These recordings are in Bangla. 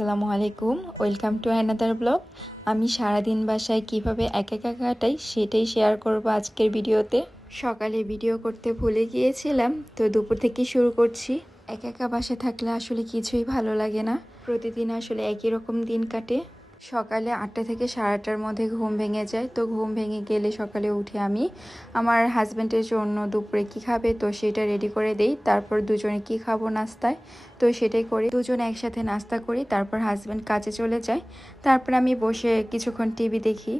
আসসালামু আলাইকুম, ওয়েলকাম টু অ্যানাদার ব্লগ। আমি সারাদিন বাসায় কিভাবে একা একা কাটাই সেটাই শেয়ার করব আজকের ভিডিওতে। সকালে ভিডিও করতে ভুলে গিয়েছিলাম, তো দুপুর থেকে শুরু করছি। একা একা বাসায় থাকলে আসলে কিছুই ভালো লাগে না, প্রতিদিন আসলে একই রকম দিন কাটে। সকালে 8টা থেকে 8:30টার মধ্যে ঘুম ভেঙে যায়। তো ঘুম ভেঙে গেলে সকালে উঠে আমি আমার হাজব্যান্ডের জন্য দুপুরে কি খাবে তো সেটা রেডি করে দেই। তারপর দুজনে কি খাবো নাস্তায় তো সেটাই করি, দুজনে একসাথে নাস্তা করি। তারপর হাজব্যান্ড কাজে চলে যায়। তারপর আমি বসে কিছুক্ষণ টিভি দেখি,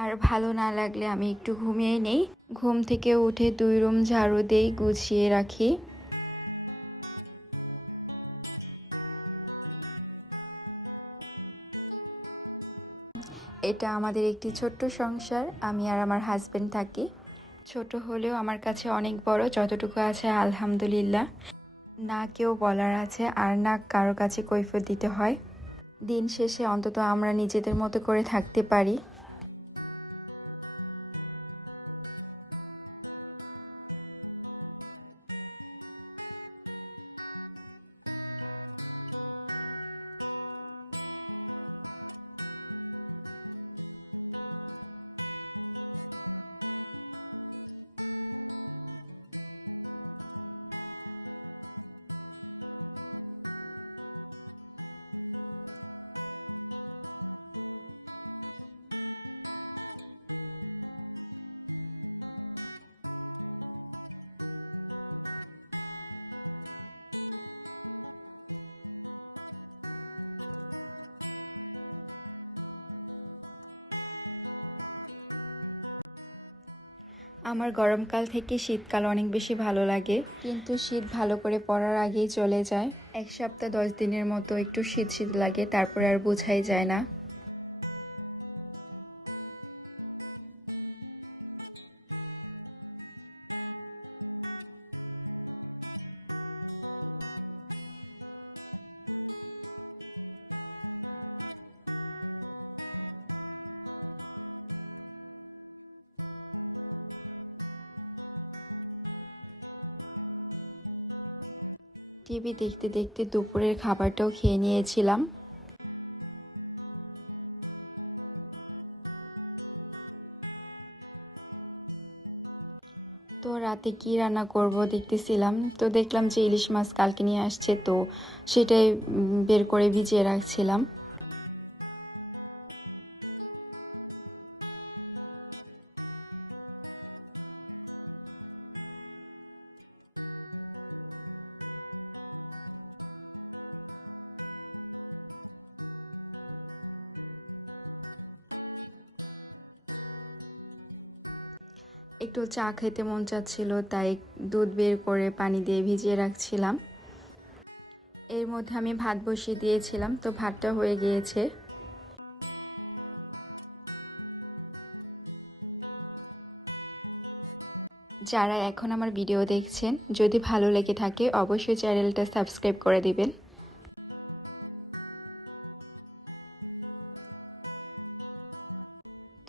আর ভালো না লাগলে আমি একটু ঘুমিয়ে নেই। ঘুম থেকে উঠে 2 রুম ঝাড়ু দেই, গুছিয়ে রাখি। এটা আমাদের একটি ছোট্ট সংসার, আমি আর আমার হাজবেন্ড থাকি। ছোট হলেও আমার কাছে অনেক বড়, যতটুকু আছে আলহামদুলিল্লাহ। না কেউ বলার আছে আর না কারো কাছে কৈফিয়ত দিতে হয়। দিন শেষে অন্তত আমরা নিজেদের মতো করে থাকতে পারি। আমার গরমকাল থেকে শীতকাল অনেক বেশি ভালো লাগে, কিন্তু শীত ভালো করে পড়ার আগেই চলে যায়। 1 সপ্তাহ 10 দিনের মতো একটু শীত শীত লাগে, তারপরে আর বোঝাই যায় না। টিভি দেখতে দেখতে দুপুরের খাবারটাও খেয়ে নিয়েছিলাম। তো রাতে কি রান্না করব দেখতেছিলাম, তো দেখলাম যে ইলিশ মাছ কালকে নিয়ে আসছে, তো সেটাই বের করে ভিজিয়ে রাখছিলাম। একটু চা খেতে মন চাচ্ছিল, তাই দুধ বের করে পানি দিয়ে ভিজিয়ে রাখছিলাম। এর মধ্যে আমি ভাত বসিয়ে দিয়েছিলাম, তো ভাতটা হয়ে গিয়েছে। যারা এখন আমার ভিডিও দেখছেন, যদি ভালো লেগে থাকে অবশ্যই চ্যানেলটা সাবস্ক্রাইব করে দিবেন।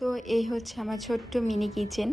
তো এই হচ্ছে আমার ছোট্ট মিনি কিচেন।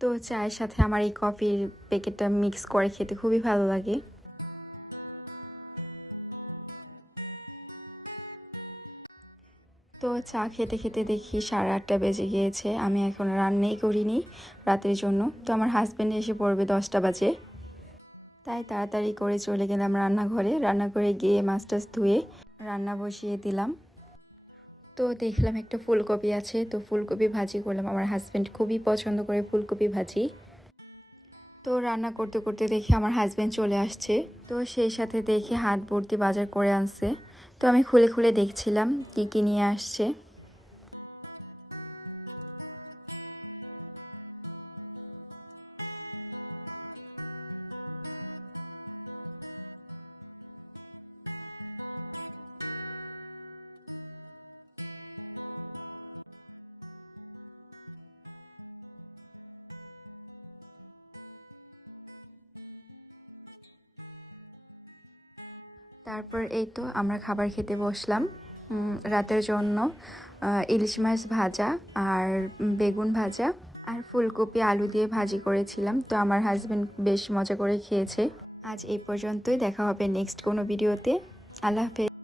তো চায়ের সাথে আমার এই কফির প্যাকেটটা মিক্স করে খেতে খুবই ভালো লাগে। তো চা খেতে খেতে দেখি 8:30 বেজে গিয়েছে। আমি এখন রান্নাই করিনি রাতের জন্য। তো আমার হাজব্যান্ড এসে পড়বে 10টা বাজে, তাই তাড়াতাড়ি করে চলে গেলাম রান্নাঘরে। রান্নাঘরে গিয়ে মাছ টাছ ধুয়ে রান্না বসিয়ে দিলাম। তো দেখলাম একটা ফুলকপি আছে, তো ফুলকপি ভাজি করলাম। আমার হাজব্যান্ড খুবই পছন্দ করে ফুলকপি ভাজি। তো রান্না করতে করতে দেখি আমার হাজব্যান্ড চলে আসছে। তো সেই সাথে দেখি হাত ভর্তি বাজার করে আনছে। তো আমি খুলে খুলে দেখছিলাম কি কি নিয়ে আসছে। তারপর এই তো আমরা খাবার খেতে বসলাম। রাতের জন্য ইলিশ মাছ ভাজা আর বেগুন ভাজা আর ফুলকপি আলু দিয়ে ভাজি করেছিলাম। তো আমার হাজবেন্ড বেশ মজা করে খেয়েছে। আজ এই পর্যন্তই, দেখা হবে নেক্সট কোনো ভিডিওতে। আল্লাহ হাফেজ।